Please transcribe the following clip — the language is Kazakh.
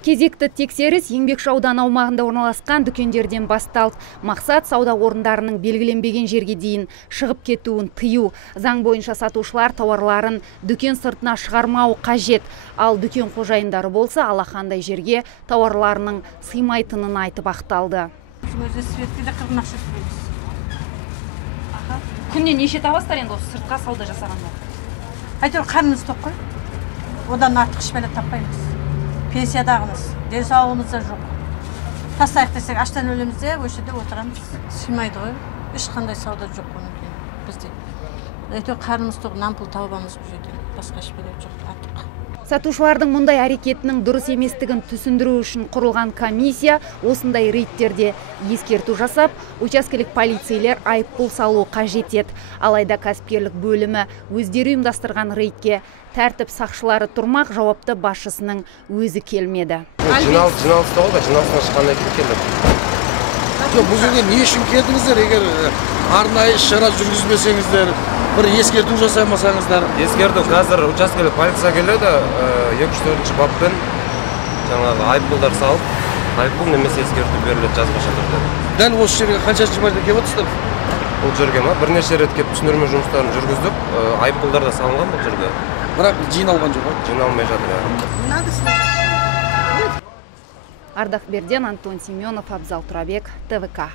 Кезекті тексеріс еңбекші ауданы аумағында орналасқан дүкендерден басталды. Мақсат сауда орындарының белгіленбеген жерге дейін шығып кетуін тыю. Заң бойынша сатушылар тауарларын дүкен сыртына шығармауы қажет. Ал дүкен қожайындары болса алақандай жерге тауарларының сыймайтынын айтып ақталды. Күнде неше табасыздар енді осы сыртқа сауда жасағанда? Әйтеуір қарнымыз тоқ қой. Одан артық ішпелі таппаймыз. Пенсиядағымыз, денсаулығымыз да жоқ. Тастайық десек, аштан өлеміз де, осы жерде отырамыз. Сыймайды ғой. Ешқандай сауда жоқ оның кейін бізде. Әйтеуір қарнымыз тоқ, нампыл тауыбамыз бұл жерде. Басқа ішпелер жоқ, артық. Сатушылардың мұндай әрекетінің дұрыс еместігін түсіндіру үшін құрылған комиссия осындай рейдтерде ескерту жасап, учаскелік полицейлер айыппұл салу қажет еді. Алайда кәсіпкерлік бөлімі өздері ұйымдастырған рейдке тәртіп сақшылары тұрмақ, жауапты басшысының өзі келмеді. Жиналысты ғой, жиналыстан шыққандай келдік. Бұл жерге не үшін келдіңіздер? Егер арнайы іс-шара жүргізбесеңіздер, бір ескерту жасамасаңыздар. Ескерту, қазір учаскелік полиция келеді, 204-ші баппен жаңағы айыппұлдар салып, айыппұл немесе ескерту беріледі жазбаша түрде. Дәл осы жерге қаншаншы марта келіп отырсыздар? Бұл жерге ма? Бірнеше рет келіп түсіндірме жұмыстарын жүргіздік, айыппұлдар да салынған бұл жерге. Бірақ жиналған жоқ. Жиналмай жатыр. Ардақ Берден, Антон Семенов, Абзал Турабек, ТВК.